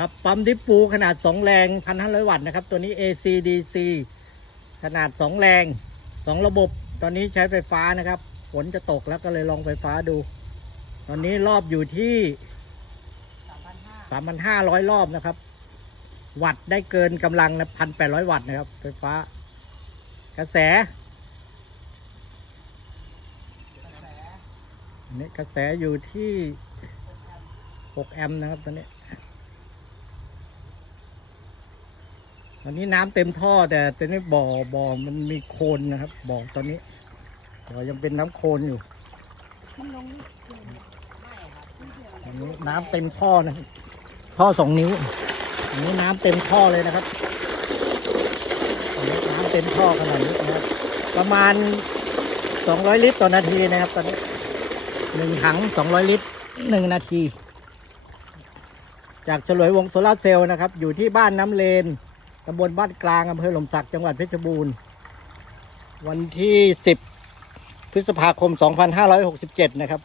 ครับ ปั๊มดิฟปูขนาด 2 แรง 1,500 วัตต์นะครับ ตัวนี้ ACDC ขนาด 2 แรง 2 ระบบ ตอนนี้ใช้ไฟฟ้านะครับ ฝนจะตกแล้วก็เลยลองไฟฟ้าดู ตอนนี้รอบอยู่ที่ 3,500 รอบนะครับ วัตต์ได้เกินกำลังนะ 1,800 วัตต์นะครับ ไฟฟ้า กระแสอันนี้กระแสอยู่ที่ 6 แอมป์นะครับตอนนี้ ตอนนี้น้ำเต็มท่อแต่ตอนนี้บ่อบ่อมันมีโคลนนะครับบ่อตอนนี้บ่อยังเป็นน้ำโคลนอยู่ตอนนี้น้ำเต็มท่อนะท่อสองนิ้วอันนี้น้ำเต็มท่อเลยนะครับน้ำเต็มท่อขนาดนี้นะครับ ประมาณสองร้อยลิตรต่อนาทีนะครับ ตอนนี้หนึ่งถังสองร้อยลิตรหนึ่งนาที จากฉลวยวงโซลาร์เซลล์นะครับ อยู่ที่บ้านน้ำเลน ตำบลบ้านกลางอำเภอหลมสักจังหวัดเพชรบูรณ์ วันที่ 10 พฤษภาคม 2567 นะครับ